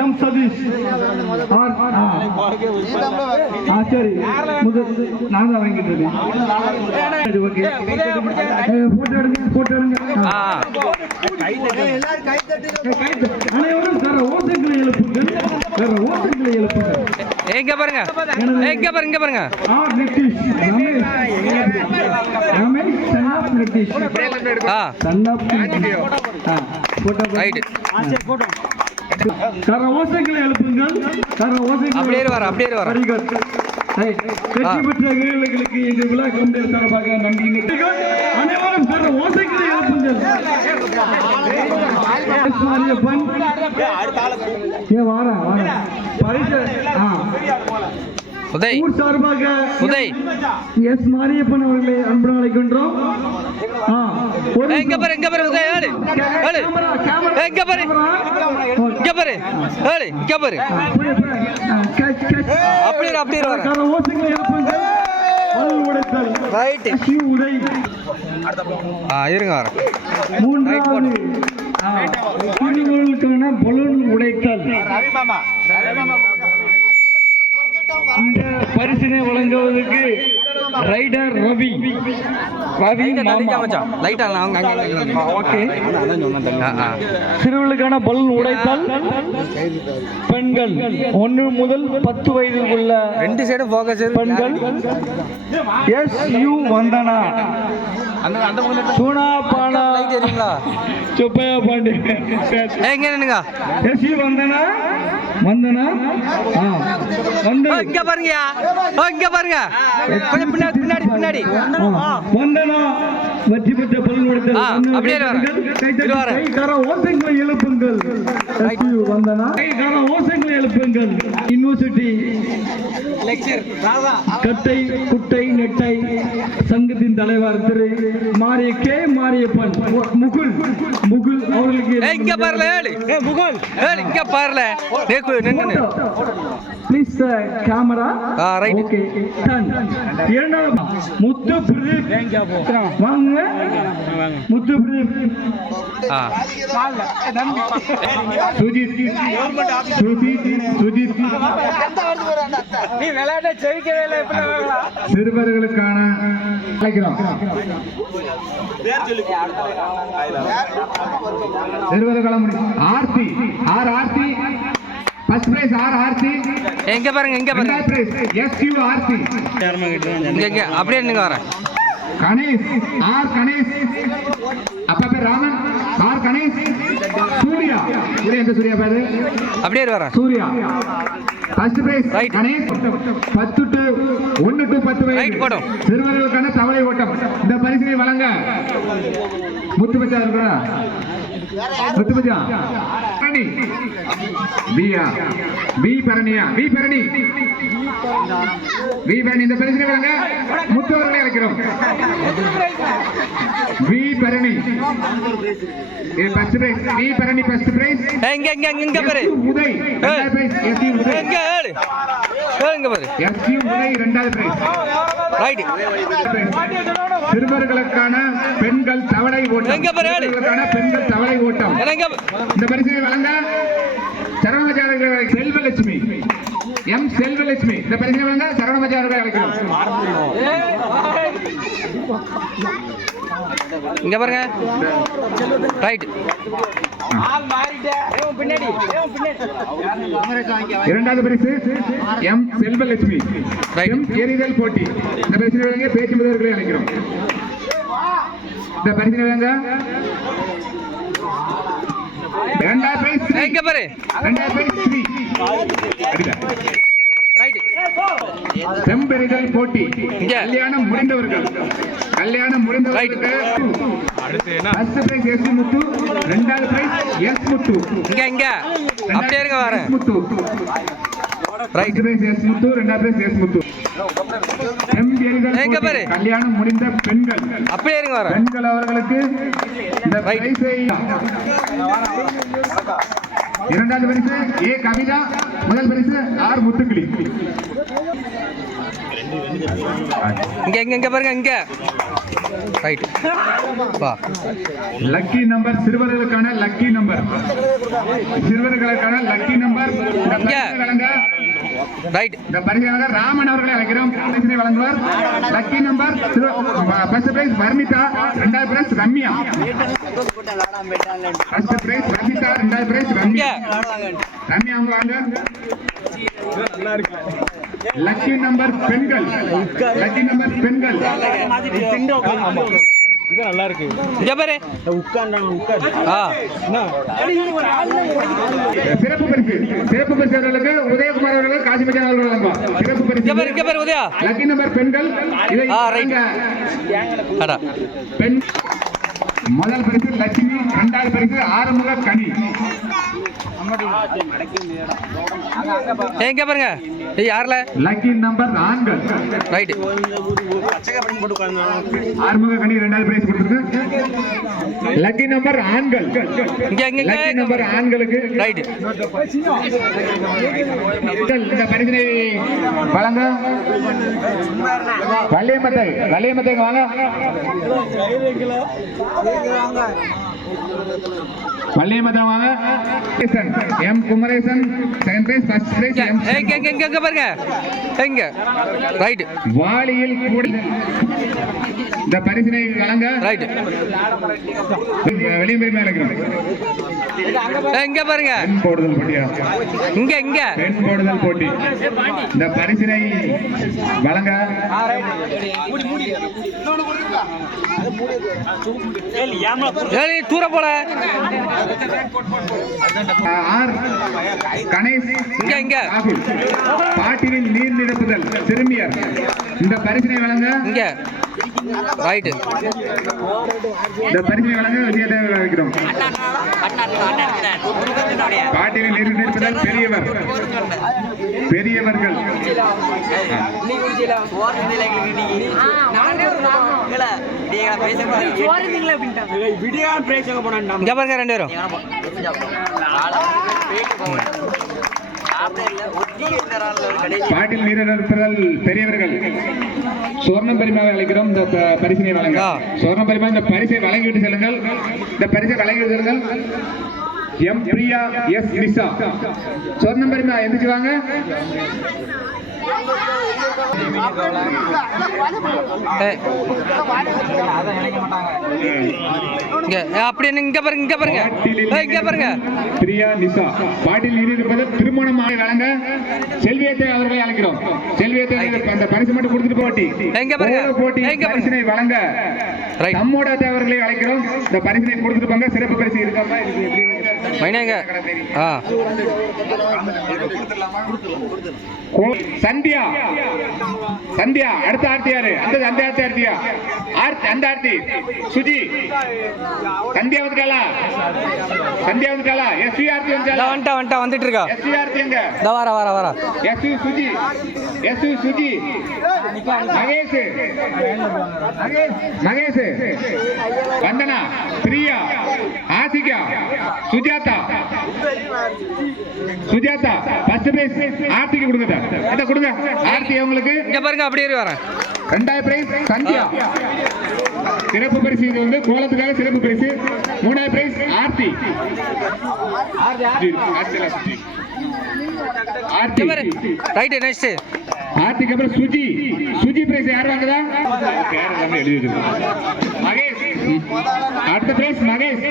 M Satish சரி நான் தான் வாங்கிட்டு இருக்கேன். போட்டோ எடுங்க அனைவரும் தர ஓசைகளை எழுப்புங்கள். தர ஓசைகளை எழுப்புங்கள். எங்க பாருங்க எங்க பாருங்க ஓசைகளை எழுப்புங்கள். அப்படியே வர வெற்றி பெற்ற வீரர்களுக்கு இந்த விழா கமிட்டி சார்பாக நன்றி. அனைவரும் ஓசைகளை எழுப்புங்கள். ஊர் சார்பாக எஸ் மாரியப்பன் அவர்களை அன்புடன் அழைக்கின்றோம். மூன்றாவது திருவள்ளுக்கான பலூன் உடைத்தல். இந்த பரிசினை வழங்குவதற்கு ரைடர் ரவி திருவள்ளுக்கான பலூன் உடைத்தல். பெண்கள் 1 முதல் 10 வயதில் உள்ள 2 சைடும் போக்கஸ் பெண்கள் S U Vandana Soona Paana Subbaiah Pandi S U Vandana இங்க பாருங்க பின்னாடி வந்தனா வெற்றி பெற்ற பலன் ஓசைகளை எழுப்புங்கள். ஓசைகளை எழுப்புங்கள். யூனிவர்சிட்டி கட்டை குட்டை நெட்டை சங்கத்தின் தலைவர் திரு மாரியப்பன் முகுல் அவர்களுக்கு Please camera. Right. Okay. Done. இரண்டாவது முத்து பிரதீப் வாங்க. முத்து பிரதீப். சுஜித். நீ விளையாட ஜெயிக்கவே இல்லை இப்ப வாங்கலாம். சிறுவர்களுக்கான அழைக்கிறோம். சிறுவர்களுக்கான ஆர்த்தி ஆர்த்தி ஃபர்ஸ்ட் பிரைஸ் ஆர்த்தி. எங்க பாருங்க பிரைஸ் எஸ்யூ ஆர்த்தி. இங்க அப்படியே நீங்க வர கணேஷ் கணேஷ் அப்பா பேர் ராமன் கணேஷ். சூர்யா எந்த சூர்யா பேரு? அப்படியே வர Surya. First prize Ganesh 1 to 10 right போடும். சிறுவர்களுக்கான தவளை ஓட்டம். இந்த பரிசினை வழங்க முத்துபச்சா இருக்கா? முத்துபச்சா பரணி இந்த பரிசினை வழங்க முத்துவர்களை அழைக்கிறோம். Bharani first prize. Bharani first prize. எங்க பாரு உதய் இரண்டாவது பிரைஸ். உதய் இரண்டாவது பிரைஸ். ரைட். சிறுவர்களுக்கான பெண்கள் தவளை ஓட்டம். பெண்கள் தவளை ஓட்டம். இந்த பரிசினை வழங்க சரவணமச்சாரர்களை செல்வலட்சுமி செல்வலட்சுமி. இந்த பரிசினை வழங்க சரவணமச்சாரர்களை அழைக்கிறோம். இங்க பாருங்க ரைட். இரண்டாவது பரிசு செல்வலட்சுமி எரிதல் போட்டி. இந்த பரிசினை வழங்க பேச்சு முதல்வர்களை அழைக்கிறோம். இந்த பரிசினை வழங்க இரண்டாவது பிரைஸ். எங்க பாரு இரண்டாவது பிரைஸ் ஸ்ரீ. ரைட். செம்பெரிதல் போட்டி. கல்யாணம் முடிந்தவர்கள் ஃபர்ஸ்ட் பிரைஸ் எஸ் முத்து. இரண்டாவது பிரைஸ் எஸ் முத்து. இங்க அப்படியே இருங்க வர முத்து. ரைட் பிரைஸ் எஸ் முத்து. இரண்டாவது பிரைஸ் எஸ் முத்து. எங்க பாரு கல்யாணம் முடிந்த பெண்கள் அப்படியே இருங்க வர பெண்கள் அவர்களுக்கு இந்த பிரைஸை. இரண்டாவது பரிசு கவிதா. முதல் பரிசு முத்துக்கிளி. இங்க பாருங்க இங்க ரைட் வா லக்கி நம்பர் சிறுவர்களுக்கான லக்கி நம்பர் ரைட் இந்த பரிசு ராமன் அவர்களை அழைக்கிறோம். பரிசினை வழங்குவார் lucky number first prize Varnitha, இரண்டாவது prize Ramya. First prize Varnitha, இரண்டாவது பிரைஸ் ரம்யா. ரம்யா அவங்க வாங்க. லக்கி நம்பர் பெண்கள், லக்கி நம்பர் பெண்கள். நல்லா இருக்கு. இங்க பாரு சிறப்பு பரிசு அவர்களுக்கு உதயகுமார் அவர்கள் காசிமச்சான் அவர்கள் வழங்குவார். சிறப்பு பரிசு இங்க பாரு உதயா. லக்கி நம்பர் பெண்கள். இதை பெண் முதல் பரிசு லட்சுமி, இரண்டாவது பரிசு ஆறுமுக கனி. எங்க பாருங்க யார்ல லக்கி நம்பர் ஆண்கள். ரைட் ஆறுமுக கனி இரண்டாவது பிரைஸ் கொடுத்திருக்கு. லக்கி நம்பர் ஆண்கள். லக்கி நம்பர் ஆண்களுக்கு ரைட். இந்த பரிசினை வழங்க வள்ளியம்மத்தை வாங்க. வள்ளியம்மத்தம் வாங்க. M Kumaresan second prize, first prize M. எங்க பாருங்க எங்க ரைட். வாளியில் கூடி இந்த பரிசினை வழங்க ரைட். வெளியே பெருமை அழைக்கிறோம். எங்க பாருங்க பெண் போடுதல் போட்டியா? இங்க பெண் போடுதல் போட்டி. இந்த பரிசினை வழங்க தூர போல ஆர் கணேஷ் இங்க ராகுல். பாட்டிலில் நீர் நிரப்புதல் சிறுமியர். இந்த பரிசினை வழங்க இங்க ரைட். இந்த பரிசினை வழங்க விஜயத்தை வைக்கிறோம். பாட்டிலில் நீர் நிரப்புதல் பெரியவர்கள். இங்க பாருங்க ரெண்டு பேரும். பாட்டில் நீர் நிரப்புதல் பெரியவர்கள். சுவர்ணம் பரிமாவை அழைக்கிறோம். இந்த பரிசினை வழங்க. சுவர்ணம் பரிமா இந்த பரிசை வழங்கிவிட்டு செல்லுங்கள். இந்த பரிசை வழங்கிவிட்டு செல்லுங்கள். M Priya, S Nisha. சுவர்ணம் பரிமா எந்திரிச்சு வாங்க. அப்படி இங்க பாருங்க பிரியா நிஷா. பாட்டில் இருப்பது திருமணமாக வழங்க செல்வியத்தை அவர்களை அழைக்கிறோம். செல்வியத்தை அந்த பரிசு மட்டும் கொடுத்துட்டு போட்டி பரிசினை வழங்க நம்மோட அவர்களை அழைக்கிறோம். இந்த பரிசினை கொடுத்துட்டு போங்க. சிறப்பு பரிசு இருக்காம சந்தியா. சந்தியா அடுத்த ஆர்த்தி யாரு? அந்த ஆர்த்தியா? அந்த ஆர்த்தி சுஜி. சந்தியா வந்துட்டாளா? எஸ்வி ஆர்த்தி வந்துட்டு இருக்கா? எஸ்வி ஆர்த்தி எங்க? வர எஸ்வி சுஜி. மகேஷ் வந்தனா, பிரியா, ஆசிகா, சுஜாதா. ஃபர்ஸ்ட் பிரைஸ் ஆர்த்திக்கு கொடுங்க. என்ன கொடுங்க? ஆர்த்தி அவங்களுக்கு இங்க பாருங்க அப்படியே வரேன். இரண்டாவது பிரைஸ் சந்தியா. சிறப்பு பரிசு இது வந்து கோலத்துக்காக சிறப்பு பரிசு. மூணாவது பிரைஸ் ஆர்த்தி. ரைட் நெக்ஸ்ட் ஆர்த்திக்கு அப்புறம் சுஜி பிரைஸ் யார் வாங்குதா? எழுதி மகேஷ். அடுத்த பிரைஸ் மகேஷ்.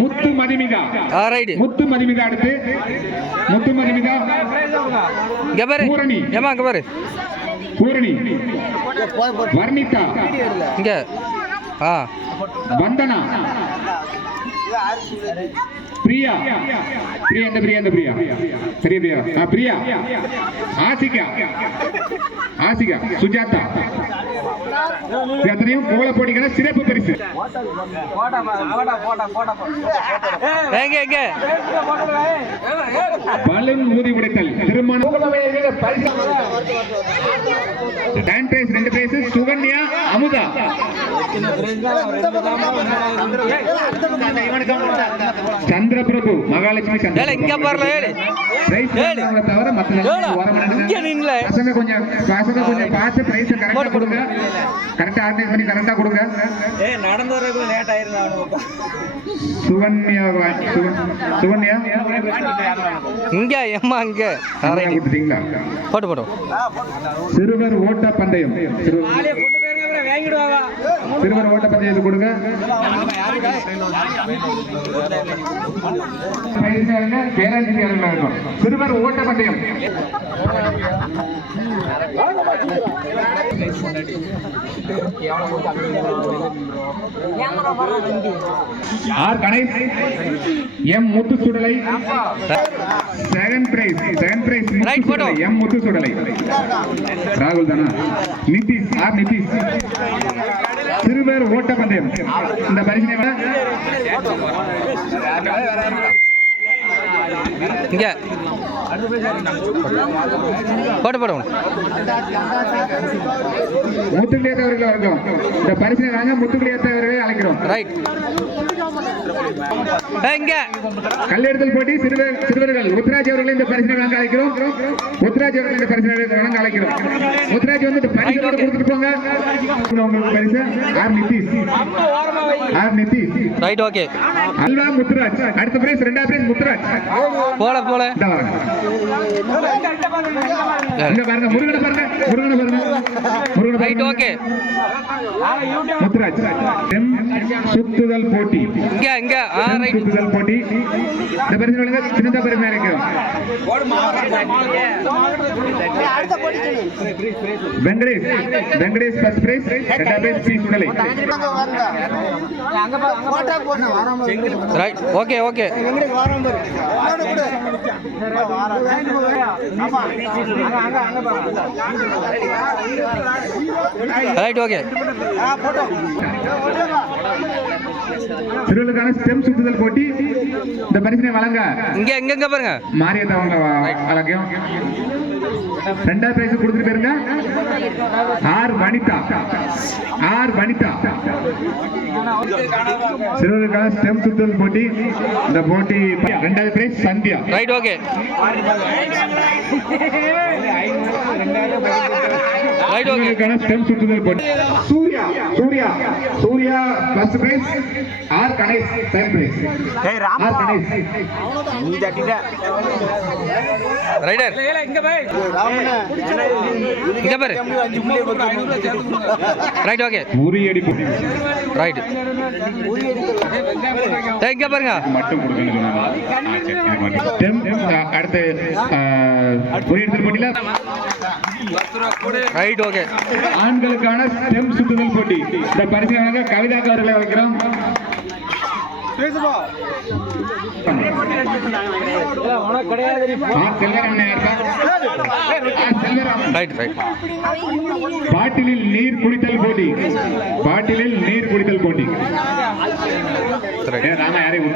முத்து மதிமிதா. அடுத்து முத்து மதிமிதா. பூரணி. பூரணி. வர்ணிதா. இங்க வந்தனா. பிரியா. ஆசிகா. சுஜாதா. எத்தனையும் கோல போட்டிக்கான சிறப்பு பரிசு. பலூன் ஊதி உடைத்தல் திருமணம். ரெண்டு பிரைஸ் சுகன்யா, அமுதா. சந்திரபிரபு மகாலட்சுமி ஏழு இங்க பாருல ஏழு பிரைஸ் ஏழு. தவிர மத்த இங்க நின்னுல. பசங்க கொஞ்சம் பார்த்து பிரைஸ் கரெக்டா கொடுங்க. கரெக்டா ஆர்கனைஸ் பண்ணி கரெக்டா கொடுங்க. நடந்து வரதுக்கு லேட் ஆயிருந்தா சுகன்யா இங்க ஏம்மா இங்க கொடுத்துட்டீங்களா? போட்டு போட்டு சிறுவர் ஓட்ட பந்தயம் சிறுவர் ஓட்ட பந்தயத்தை கொடுங்க. பேராசிரியர்கள் இருக்கும். சிறுவர் ஓட்ட பந்தயம் R Ganesh M Muthu Sudalai second prize Right, photo. M Muthu Sudalai ராகுல் தானா? நிதிஷ் ஆர் நிதிஷ் சிறுவர் ஓட்ட பந்தயம் இந்த பரிசனை இங்க போட்டு போட்டு முத்துக்குளியத்தவர்கள் இருக்கும். இந்த பரிசனை நாங்கள் முத்துக்குளியத்தவர்களை அழைக்கிறோம். ரைட் இங்க கல்லெடுத்தல் போட்டி சிறுவர்கள் முத்துராஜ் அவர்களை இந்த பரிசனை நாங்கள் அழைக்கிறோம். முத்துராஜ் அவர்கள் இந்த பரிசனை நாங்கள் அழைக்கிறோம். முத்துராஜ் வந்து இந்த பரிசோட கொடுத்துட்டு போங்க. உங்களுக்கு பரிசு R Nitish right okay Alwa Muthuraj. அடுத்த பிரைஸ் ரெண்டாவது பிரைஸ் முத்துராஜ். போல போல இந்த பாருங்க முருகனை பாருங்க ரைட் ஓகே முத்துராஜ். சுத்துதல் போட்டி இங்க இங்க ரைட் சுத்துதல் போட்டி இந்த பரிசு சின்னதா பெருமை அழைக்கிறோம். வெங்கடேஷ் ஃபர்ஸ்ட் பிரைஸ், ரெண்டாவது prize B Sudalai. Right okay okay right okay சிறுவர்களுக்கான ஸ்டெம் சுத்துதல் போட்டி இந்த பரிசினை வழங்க இங்க எங்க எங்க பாருங்க மாரியத்தவங்க வழங்கும். ரெண்டாவது பிரைஸ் கொடுத்துட்டு போயிருங்க. ஆர் வனிதா சிறுவர்களுக்கான ஸ்டெம் சுத்துதல் போட்டி இந்த போட்டி ரெண்டாவது prize Sandhya. Right okay right okay stem சுத்துதல் போட்டி Surya first prize, R Ganesh second prize. R Ganesh rider இங்க பாரு ரைட் ஓகே உரியடி போட்டி ரைட் இங்க பாருங்க மட்டும் கொடுக்கணும். அடுத்து உரியடி போட்டியில ரைட் ஓகே ஆண்களுக்கான ஸ்டெம் சுத்துதல் போட்டி இந்த பரிசு கவிதாக்கு அவர்களை வைக்கிறோம். ரைட் ரைட் பாட்டிலில் நீர் குடித்தல் போட்டி ராமா யாரையும்